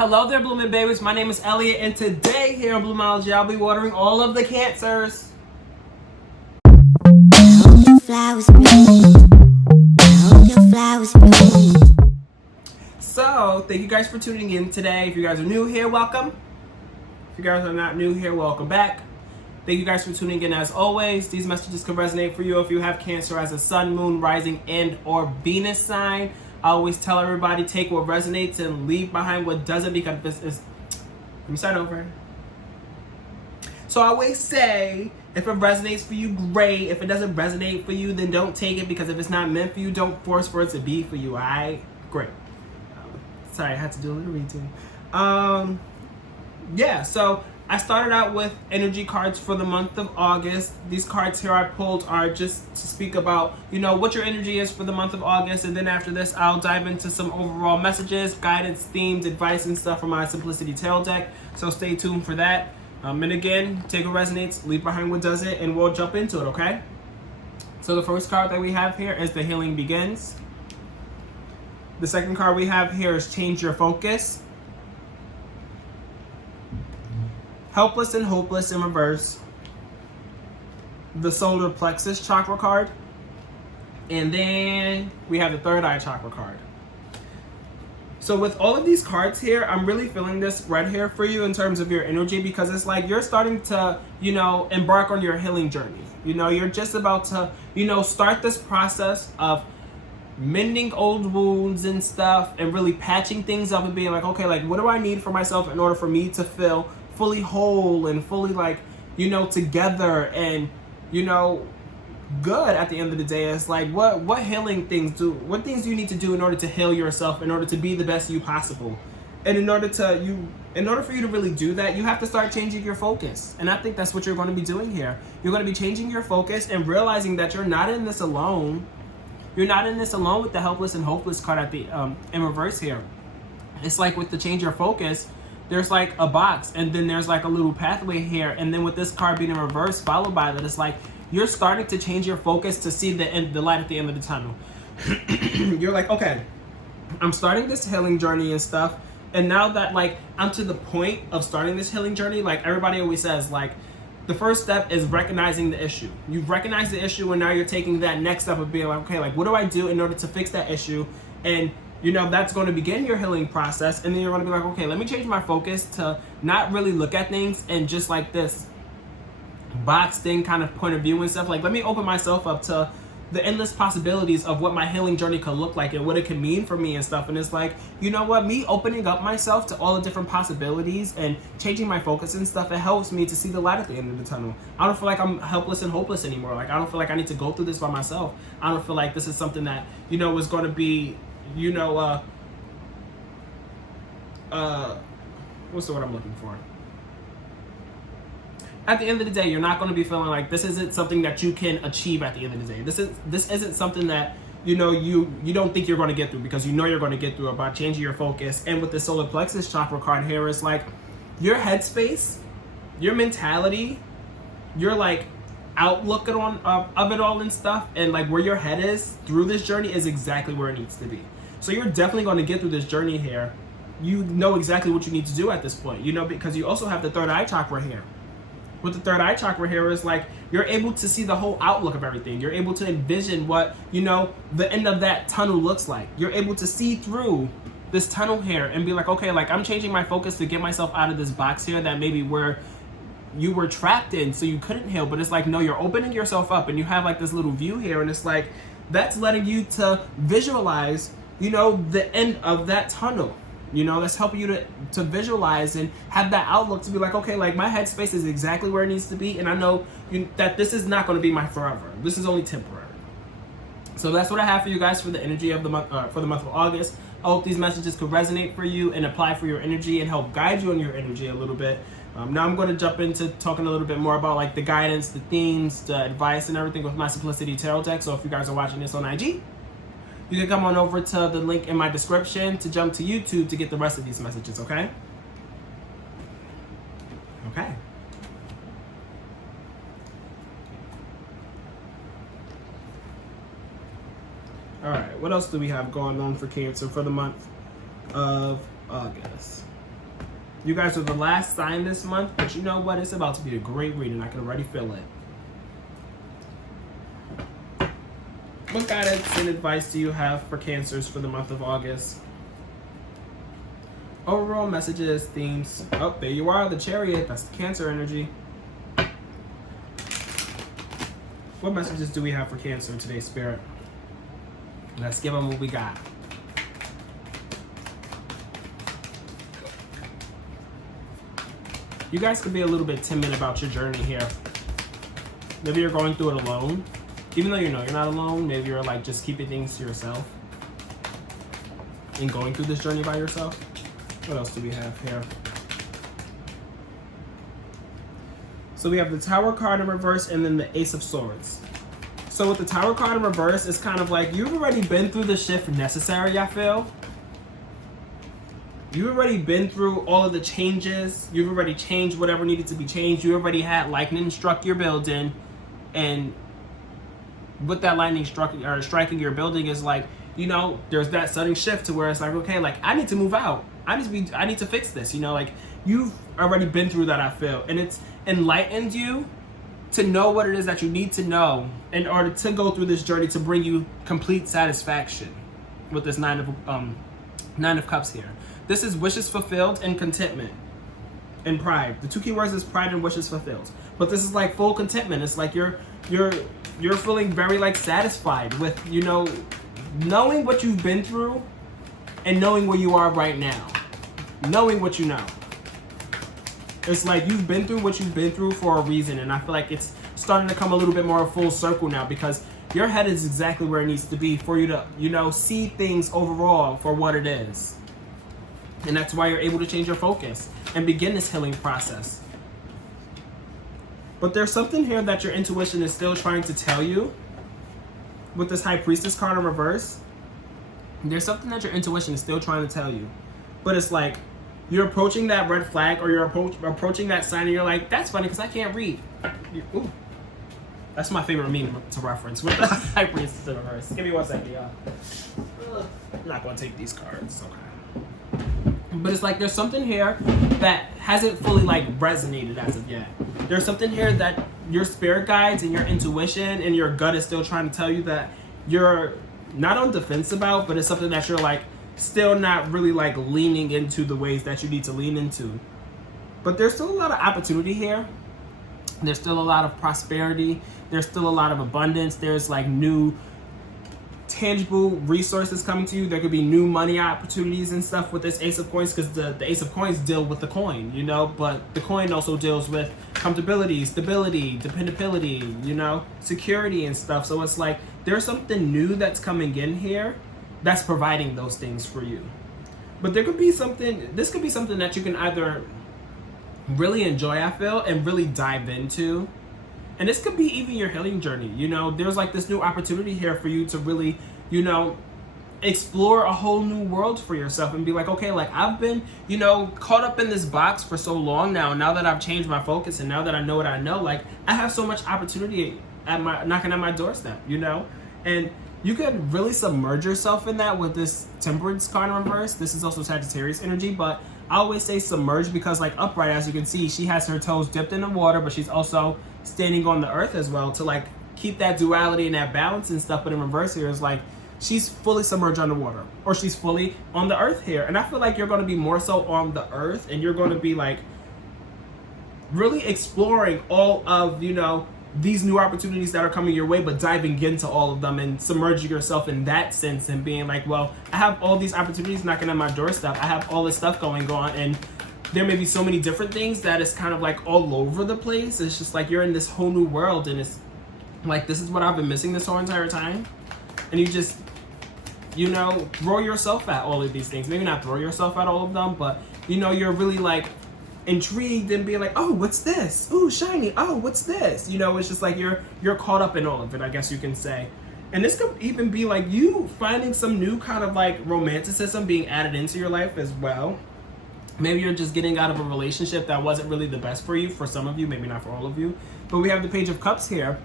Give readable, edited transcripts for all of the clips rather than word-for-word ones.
Hello there, blooming babies. My name is Elliott, and today here on Bloomology, I'll be watering all of the Cancers. So, thank you guys for tuning in today. If you guys are new here, welcome. If you guys are not new here, welcome back. Thank you guys for tuning in as always. These messages can resonate for you if you have Cancer as a sun, moon, rising, and or Venus sign. I always tell everybody, take what resonates and leave behind what doesn't, because this is... Let me start over. So I always say, if it resonates for you, great. If it doesn't resonate for you, then don't take it, because if it's not meant for you, don't force for it to be for you, alright? Great. Sorry, I had to do a little reading. Yeah, so I started out with energy cards for the month of August. These cards here I pulled are just to speak about, what your energy is for the month of August. And then after this, I'll dive into some overall messages, guidance, themes, advice, and stuff from my Simplicity Tarot deck. So stay tuned for that. And again, take what resonates, leave behind what doesn't, and we'll jump into it, okay? So the first card that we have here is The Healing Begins. The second card we have here is Change Your Focus. Helpless and Hopeless in reverse. The Solar Plexus Chakra card. And then we have the third Eye Chakra card. So with all of these cards here, I'm really feeling this right here for you in terms of your energy, because it's like you're starting to, embark on your healing journey. You're just about to, start this process of mending old wounds and stuff and really patching things up and being like, okay, like what do I need for myself in order for me to feel fully whole and fully together and good at the end of the day. It's like what healing things do, what things do you need to do in order to heal yourself, in order to be the best you possible. And in order for you to really do that, you have to start changing your focus. And I think that's what you're going to be doing here. You're going to be changing your focus and realizing that you're not in this alone. You're not in this alone with the Helpless and Hopeless card at the in reverse here. It's like with the Change Your Focus, there's like a box, and then there's like a little pathway here, and then with this card being in reverse followed by that, it's like you're starting to change your focus to see the light at the end of the tunnel. You're like, okay, I'm starting this healing journey and stuff, and now that I'm to the point of starting this healing journey, like everybody always says, the first step is recognizing the issue. You've recognized the issue, and now you're taking that next step of being like, okay, what do I do in order to fix that issue? And that's going to begin your healing process. And then you're going to be like, okay, let me change my focus to not really look at things and just like this box thing kind of point of view and stuff. Like, let me open myself up to the endless possibilities of what my healing journey could look like and what it can mean for me and stuff. And it's like, me opening up myself to all the different possibilities and changing my focus and stuff, it helps me to see the light at the end of the tunnel. I don't feel like I'm helpless and hopeless anymore. Like, I don't feel like I need to go through this by myself. I don't feel like this is something that, is going to be, what's the word I'm looking for? At the end of the day, you're not going to be feeling like this isn't something that you can achieve at the end of the day. This isn't something that, you don't think you're going to get through, because you're going to get through it by changing your focus. And with the Solar Plexus Chakra card here, it's like your headspace, your mentality, your outlook of it all and stuff, and where your head is through this journey is exactly where it needs to be. So you're definitely going to get through this journey here. You know exactly what you need to do at this point, because you also have the third eye chakra here. With the third eye chakra here is you're able to see the whole outlook of everything. You're able to envision what, the end of that tunnel looks like. You're able to see through this tunnel here and be like, okay, I'm changing my focus to get myself out of this box here that maybe where you were trapped in so you couldn't heal. But it's no, you're opening yourself up and you have this little view here, and it's that's letting you to visualize, the end of that tunnel. That's helping you to visualize and have that outlook to be like, okay, my headspace is exactly where it needs to be, and I know that this is not going to be my forever. This is only temporary. So that's what I have for you guys for the energy of the month, for the month of August. I hope these messages could resonate for you and apply for your energy and help guide you in your energy a little bit. Now I'm going to jump into talking a little bit more about the guidance, the themes, the advice, and everything with my Simplicity Tarot deck. So if you guys are watching this on IG, you can come on over to the link in my description to jump to YouTube to get the rest of these messages, okay? Okay. All right, what else do we have going on for Cancer for the month of August? You guys are the last sign this month, but you know what? It's about to be a great reading. I can already feel it. What guidance and advice do you have for Cancers for the month of August? Overall messages, themes. Oh, there you are, the Chariot. That's the Cancer energy. What messages do we have for Cancer today, Spirit? Let's give them what we got. You guys could be a little bit timid about your journey here. Maybe you're going through it alone. Even though you know you're not alone, maybe you're like just keeping things to yourself and going through this journey by yourself. What else do we have here? So we have the Tower card in reverse and then the Ace of Swords. So with the Tower card in reverse, it's kind of like you've already been through the shift necessary, I feel. You've already been through all of the changes. You've already changed whatever needed to be changed. You already had lightning struck your building, and with that lightning striking your building is like, you know, there's that sudden shift to where it's like, okay, like I need to move out. I need to fix this. You know, like you've already been through that, I feel, and it's enlightened you to know what it is that you need to know in order to go through this journey to bring you complete satisfaction with this Nine of Cups here. This is wishes fulfilled and contentment and pride. The two key words is pride and wishes fulfilled. But this is like full contentment. It's like you're feeling very like satisfied with, you know, knowing what you've been through and knowing where you are right now. Knowing what you know. It's like you've been through what you've been through for a reason, and I feel like it's starting to come a little bit more full circle now because your head is exactly where it needs to be for you to, you know, see things overall for what it is. And that's why you're able to change your focus and begin this healing process. But there's something here that your intuition is still trying to tell you with this High Priestess card in reverse. There's something that your intuition is still trying to tell you. But it's like you're approaching that red flag or you're approaching that sign and you're like, that's funny because I can't read. Ooh. That's my favorite meme to reference with the High Priestess in reverse. Give me 1 second, y'all. I'm not going to take these cards. Okay. But it's like there's something here that hasn't fully like resonated as of yet. There's something here that your spirit guides and your intuition and your gut is still trying to tell you that you're not on defense about, but it's something that you're like still not really like leaning into the ways that you need to lean into. But there's still a lot of opportunity here. There's still a lot of prosperity. There's still a lot of abundance. There's like new tangible resources coming to you. There could be new money opportunities and stuff with this Ace of Coins because the Ace of Coins deal with the coin, you know, but the coin also deals with comfortability, stability, dependability, you know, security and stuff. So it's like there's something new that's coming in here that's providing those things for you. But there could be something, this could be something that you can either really enjoy, I feel, and really dive into. And this could be even your healing journey. You know, there's like this new opportunity here for you to really, you know, explore a whole new world for yourself and be like, okay, like I've been, you know, caught up in this box for so long now that I've changed my focus and now that I know what I know, like I have so much opportunity knocking at my doorstep, you know? And you could really submerge yourself in that with this Temperance card in reverse. This is also Sagittarius energy, but I always say submerge because like upright, as you can see, she has her toes dipped in the water, but she's also standing on the earth as well to like keep that duality and that balance and stuff. But in reverse here is like she's fully submerged underwater or she's fully on the earth here. And I feel like you're going to be more so on the earth and you're going to be like really exploring all of, you know, these new opportunities that are coming your way, but diving into all of them and submerging yourself in that sense and being like, well, I have all these opportunities knocking on my doorstep. I have all this stuff going on, and there may be so many different things that it's kind of like all over the place. It's just like you're in this whole new world, and it's like, this is what I've been missing this whole entire time. And you just, you know, throw yourself at all of these things. Maybe not throw yourself at all of them, but, you know, you're really like intrigued and being like, oh, what's this? Ooh, shiny. Oh, what's this? You know, it's just like you're caught up in all of it, I guess you can say. And this could even be like you finding some new kind of like romanticism being added into your life as well. Maybe you're just getting out of a relationship that wasn't really the best for you, for some of you, maybe not for all of you. But we have the Page of Cups here.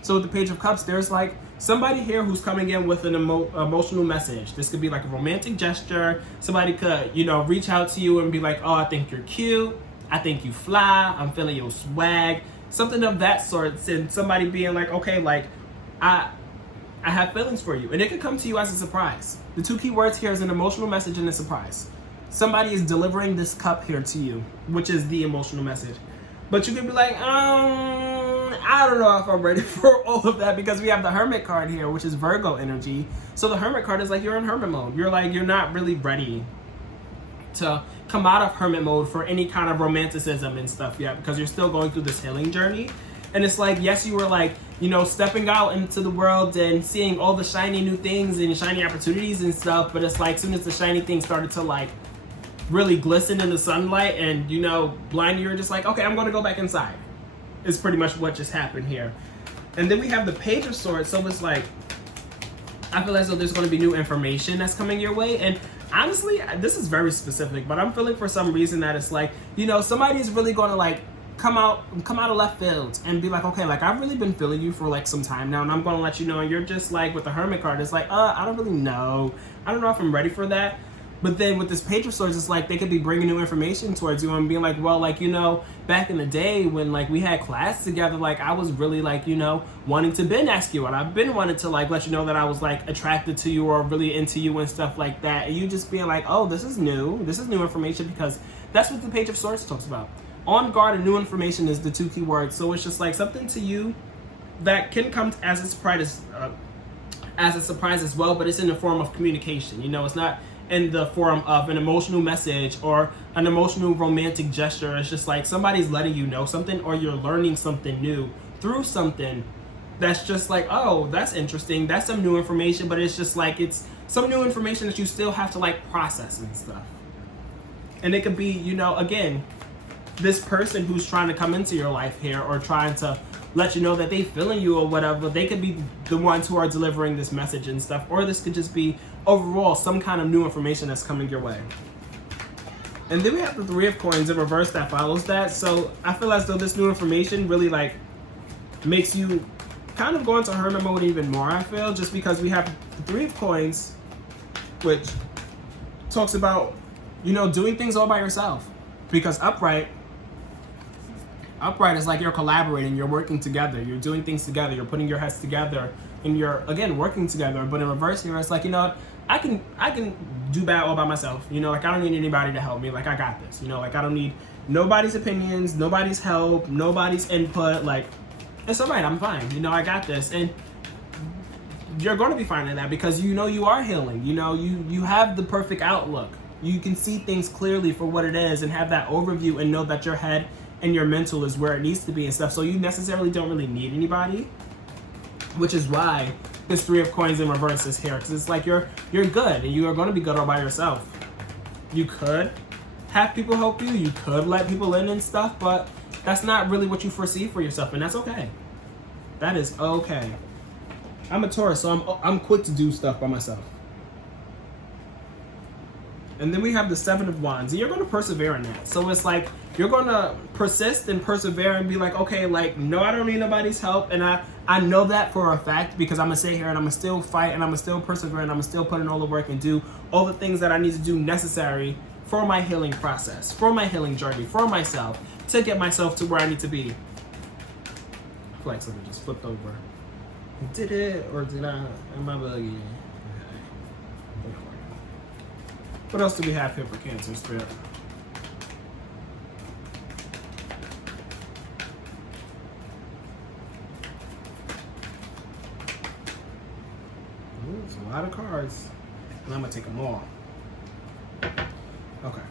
So with the Page of Cups, there's like somebody here who's coming in with an emotional message. This could be like a romantic gesture. Somebody could, you know, reach out to you and be like, oh, I think you're cute. I think you fly. I'm feeling your swag. Something of that sort. And somebody being like, okay, like, I have feelings for you. And it could come to you as a surprise. The two key words here is an emotional message and a surprise. Somebody is delivering this cup here to you, which is the emotional message. But you could be like, I don't know if I'm ready for all of that, because we have the Hermit card here, which is Virgo energy. So the Hermit card is like you're in hermit mode. You're like, you're not really ready to come out of hermit mode for any kind of romanticism and stuff yet, because you're still going through this healing journey. And it's like, yes, you were like, you know, stepping out into the world and seeing all the shiny new things and shiny opportunities and stuff. But it's like, as soon as the shiny things started to like really glisten in the sunlight and, you know, blind you, you're just like, okay, I'm going to go back inside. Is pretty much what just happened here. And then we have the Page of Swords. So it's like, I feel as though there's going to be new information that's coming your way. And honestly, this is very specific, but I'm feeling for some reason that it's like, you know, somebody is really going to like come out of left field and be like, okay, like I've really been feeling you for like some time now, and I'm going to let you know. And you're just like, with the Hermit card, it's like, I don't really know. I don't know if I'm ready for that. But then with this Page of Swords, it's like they could be bringing new information towards you and being like, well, like, you know, back in the day when like we had class together, like I was really like, you know, wanting to ask you, and I've been wanting to like let you know that I was like attracted to you or really into you and stuff like that. And you just being like, oh, this is new information, because that's what the Page of Swords talks about. On guard and new information is the two key words. So it's just like something to you that can come as a surprise as well, but it's in the form of communication. You know, it's not in the form of an emotional message or an emotional romantic gesture. It's just like somebody's letting you know something, or you're learning something new through something that's just like, oh, that's interesting. That's some new information, but it's just like, it's some new information that you still have to like process and stuff. And it could be, you know, again, this person who's trying to come into your life here or trying to let you know that they feeling you or whatever, they could be the ones who are delivering this message and stuff. Or this could just be overall some kind of new information that's coming your way. And then we have the Three of Coins in reverse that follows that. So I feel as though this new information really like makes you kind of go into hermit mode even more, I feel, just because we have the Three of Coins, which talks about, you know, doing things all by yourself. Because upright is like you're collaborating, you're working together, you're doing things together, you're putting your heads together, and you're, again, working together. But in reverse here, it's like, you know, I can do bad all by myself. You know, like I don't need anybody to help me. Like I got this. You know, like I don't need nobody's opinions, nobody's help, nobody's input. Like it's all right, I'm fine. You know, I got this. And you're going to be fine in that, because you know you are healing. You know, you have the perfect outlook. You can see things clearly for what it is and have that overview and know that your head and your mental is where it needs to be and stuff. So you necessarily don't really need anybody, which is why this Three of Coins in reverse is here. Because it's like you're good, and you are going to be good all by yourself. You could have people help you. You could let people in and stuff, but that's not really what you foresee for yourself, and that's okay. That is okay. I'm a Taurus, so I'm quick to do stuff by myself. And then we have the Seven of Wands, and you're going to persevere in that. So it's like you're going to persist and persevere and be like, okay, like, no, I don't need nobody's help. And I know that for a fact, because I'm going to sit here and I'm going to still fight and I'm going to still persevere and I'm going to still put in all the work and do all the things that I need to do necessary for my healing process, for my healing journey, for myself, to get myself to where I need to be. I feel like something just flipped over. Did it, or did I? Am I bugging? What else do we have here for Cancer Spirit? Ooh, it's a lot of cards. And I'm going to take them all. Okay.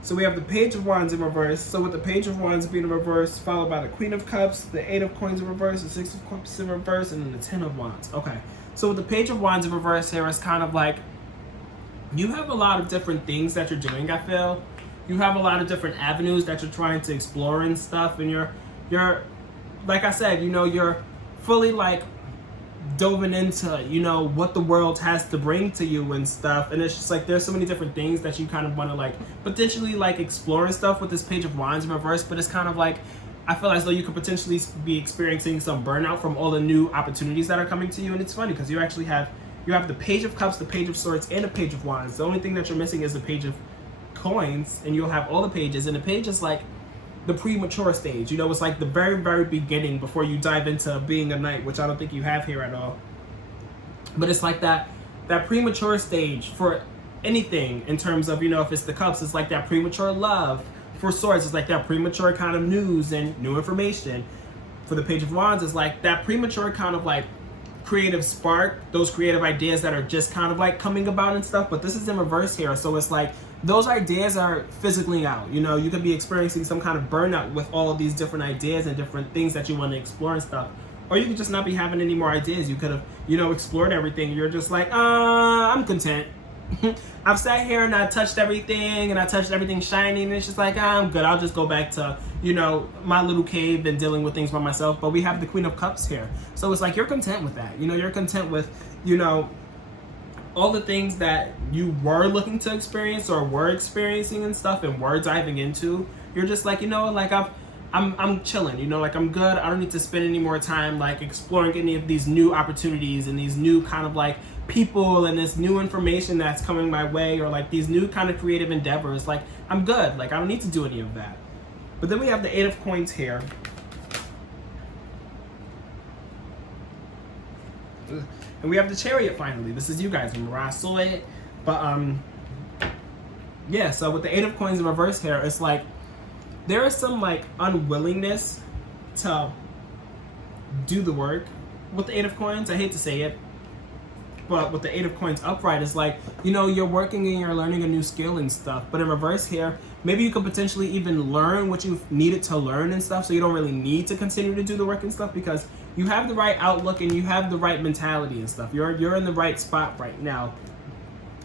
So we have the Page of Wands in reverse. So with the Page of Wands being in reverse, followed by the Queen of Cups, the Eight of Coins in reverse, the Six of Cups in reverse, and then the Ten of Wands. Okay. So with the Page of Wands in reverse here, it's kind of like you have a lot of different things that you're doing, I feel. You have a lot of different avenues that you're trying to explore and stuff. And you're like I said, you know, you're fully like dove into, you know, what the world has to bring to you and stuff. And it's just like there's so many different things that you kind of want to like potentially like explore and stuff with this Page of Wands in reverse. But it's kind of like I feel as though you could potentially be experiencing some burnout from all the new opportunities that are coming to you. And it's funny because you actually have the Page of Cups, the Page of Swords, and the Page of Wands. The only thing that you're missing is the Page of Coins, and you'll have all the pages. And the page is like the premature stage. You know, it's like the very, very beginning before you dive into being a knight, which I don't think you have here at all. But it's like that premature stage for anything in terms of, you know, if it's the cups, it's like that premature love. For swords, it's like that premature kind of news and new information. For the Page of Wands, it's like that premature kind of like creative spark, those creative ideas that are just kind of like coming about and stuff. But this is in reverse here, so it's like those ideas are physically out. You know, you could be experiencing some kind of burnout with all of these different ideas and different things that you want to explore and stuff. Or you could just not be having any more ideas. You could have, you know, explored everything. You're just like, I'm content. I've sat here and I touched everything and I touched everything shiny, and it's just like, I'm good. I'll just go back to, you know, my little cave and dealing with things by myself. But we have the Queen of Cups here. So it's like you're content with that. You know, you're content with, you know, all the things that you were looking to experience or were experiencing and stuff and were diving into. You're just like, you know, like I'm chilling, you know, like I'm good. I don't need to spend any more time like exploring any of these new opportunities and these new kind of like people and this new information that's coming my way, or like these new kind of creative endeavors. Like I'm good. Like I don't need to do any of that. But then we have the Eight of Coins here. And we have the Chariot finally. This is you guys. Remember I saw it. But yeah, so with the Eight of Coins in reverse here, it's like there is some like unwillingness to do the work with the Eight of Coins. I hate to say it, but with the Eight of Coins upright, it's like, you know, you're working and you're learning a new skill and stuff. But in reverse here, maybe you could potentially even learn what you've needed to learn and stuff, so you don't really need to continue to do the work and stuff because you have the right outlook and you have the right mentality and stuff. You're in the right spot right now,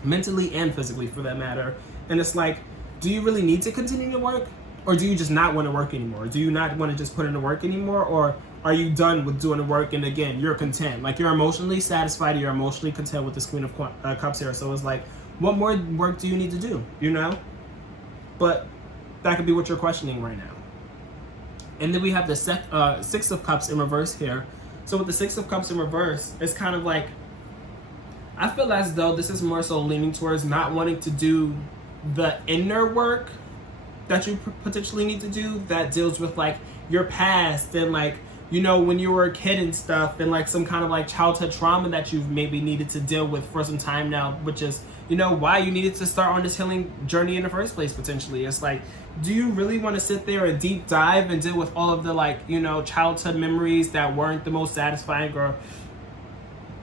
mentally and physically for that matter. And it's like, do you really need to continue to work? Or do you just not want to work anymore? Do you not want to just put in the work anymore? Or are you done with doing the work and again, you're content? Like you're emotionally satisfied, you're emotionally content with this Queen of Cups here. So it's like, what more work do you need to do, you know? But that could be what you're questioning right now. And then we have the Six of Cups in reverse here. So with the Six of Cups in reverse, it's kind of like, I feel as though this is more so leaning towards not wanting to do the inner work that you potentially need to do that deals with like your past and like, you know, when you were a kid and stuff, and like some kind of like childhood trauma that you've maybe needed to deal with for some time now, which is, you know, why you needed to start on this healing journey in the first place potentially. It's like, do you really want to sit there and deep dive and deal with all of the like, you know, childhood memories that weren't the most satisfying or,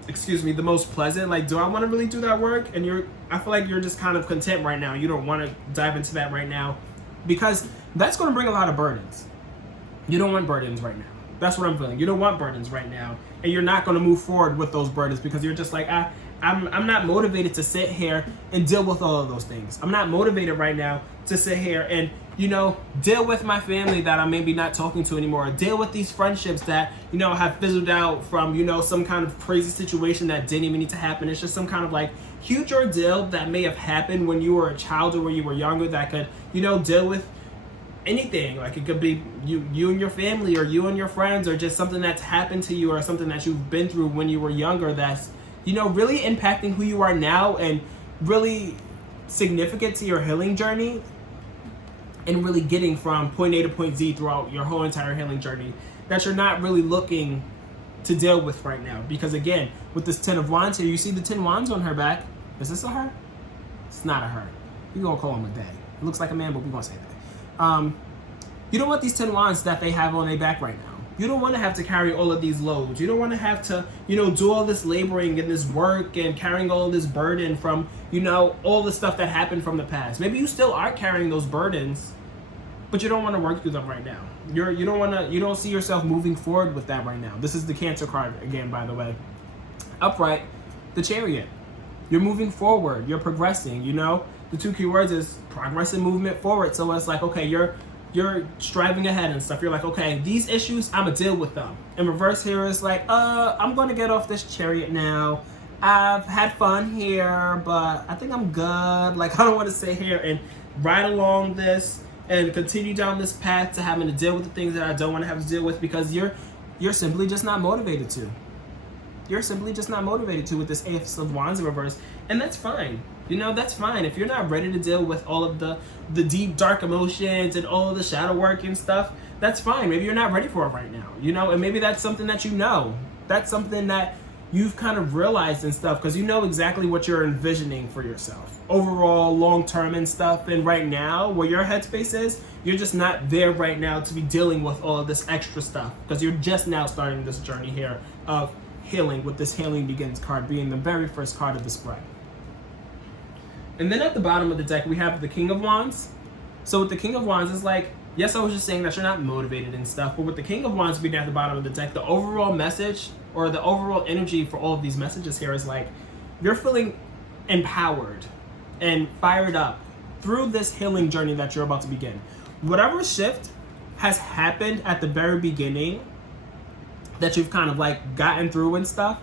excuse me, the most pleasant? Like, do I want to really do that work? And I feel like you're just kind of content right now. You don't want to dive into that right now because that's going to bring a lot of burdens. You don't want burdens right now. That's what I'm feeling. You don't want burdens right now, and you're not going to move forward with those burdens because you're just like, I'm not motivated to sit here and deal with all of those things. I'm not motivated right now to sit here and, you know, deal with my family that I'm maybe not talking to anymore, deal with these friendships that, you know, have fizzled out from, you know, some kind of crazy situation that didn't even need to happen. It's just some kind of like huge ordeal that may have happened when you were a child or when you were younger that could, you know, deal with anything. Like it could be you and your family, or you and your friends, or just something that's happened to you, or something that you've been through when you were younger that's, you know, really impacting who you are now and really significant to your healing journey and really getting from point A to point Z throughout your whole entire healing journey that you're not really looking to deal with right now. Because again, with this Ten of Wands here, you see the 10 Wands on her back. Is this a her? It's not a her. We're going to call him a they. It looks like a man, but we're going to say that. You don't want these 10 Wands that they have on their back right now. You don't want to have to carry all of these loads. You don't want to have to, you know, do all this laboring and this work and carrying all of this burden from, you know, all the stuff that happened from the past. Maybe you still are carrying those burdens, but you don't want to work through them right now. You don't see yourself moving forward with that right now. This is the Cancer card again, by the way. Upright, the Chariot. You're moving forward. You're progressing, you know? The two key words is progress and movement forward. So it's like, okay, you're striving ahead and stuff. You're like, okay, these issues, I'm gonna deal with them. In reverse here is like, I'm gonna get off this Chariot now. I've had fun here, but I think I'm good. Like, I don't want to sit here and ride along this and continue down this path to having to deal with the things that I don't want to have to deal with, because you're simply just not motivated to. You're simply just not motivated to with this Ace of Wands in reverse, and that's fine. You know, that's fine. If you're not ready to deal with all of the deep, dark emotions and all of the shadow work and stuff, that's fine. Maybe you're not ready for it right now, you know, and maybe that's something that you know. That's something that you've kind of realized and stuff, because you know exactly what you're envisioning for yourself. Overall, long-term and stuff, and right now, where your headspace is, you're just not there right now to be dealing with all of this extra stuff, because you're just now starting this journey here of healing, with this Healing Begins card being the very first card of the spread. And then at the bottom of the deck, we have the King of Wands. So with the King of Wands, it's like, yes, I was just saying that you're not motivated and stuff, but with the King of Wands being at the bottom of the deck, the overall message or the overall energy for all of these messages here is like, you're feeling empowered and fired up through this healing journey that you're about to begin. Whatever shift has happened at the very beginning that you've kind of like gotten through and stuff,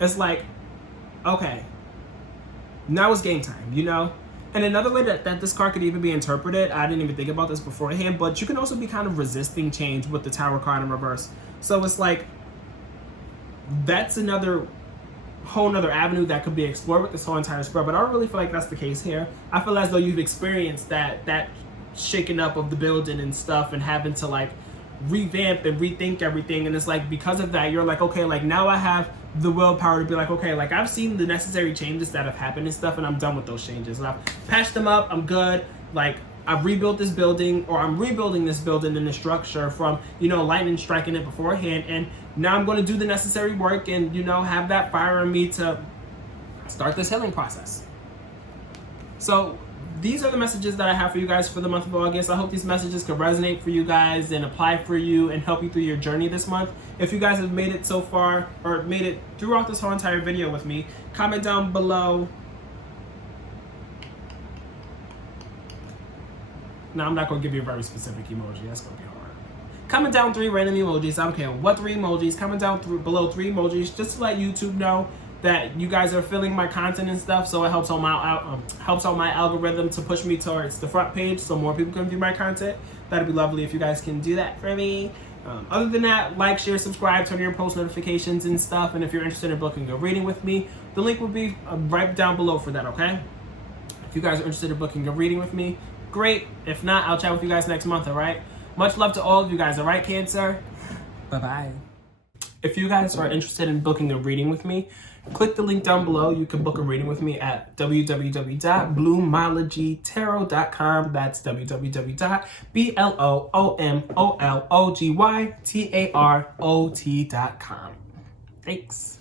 it's like, okay, now it's game time, you know? And another way that this card could even be interpreted, I didn't even think about this beforehand, but you can also be kind of resisting change with the Tower card in reverse. So it's like, that's another whole nother avenue that could be explored with this whole entire spread, but I don't really feel like that's the case here. I feel as though you've experienced that shaking up of the building and stuff, and having to like revamp and rethink everything, and it's like, because of that, you're like, okay, like now I have the willpower to be like, okay, like I've seen the necessary changes that have happened and stuff, and I'm done with those changes, and I've patched them up, I'm good, like I've rebuilt this building, or I'm rebuilding this building and the structure from, you know, lightning striking it beforehand, and now I'm going to do the necessary work and, you know, have that fire in me to start this healing process. So these are the messages that I have for you guys for the month of August. I hope these messages can resonate for you guys and apply for you and help you through your journey this month. If you guys have made it so far, or made it throughout this whole entire video with me, comment down below. No, I'm not going to give you a very specific emoji. That's going to be hard. Comment down 3 random emojis. I don't care what 3 emojis. Comment down below 3 emojis just to let YouTube know that you guys are feeling my content and stuff, so it helps on my algorithm to push me towards the front page so more people can view my content. That'd be lovely if you guys can do that for me. Other than that, like, share, subscribe, turn on your post notifications and stuff, and if you're interested in booking a reading with me, the link will be right down below for that, okay? If you guys are interested in booking a reading with me, great. If not, I'll chat with you guys next month, all right? Much love to all of you guys, all right, Cancer? Bye-bye. If you guys are interested in booking a reading with me, click the link down below. You can book a reading with me at www.bloomologytarot.com. That's www.bloomologytarot.com. Thanks.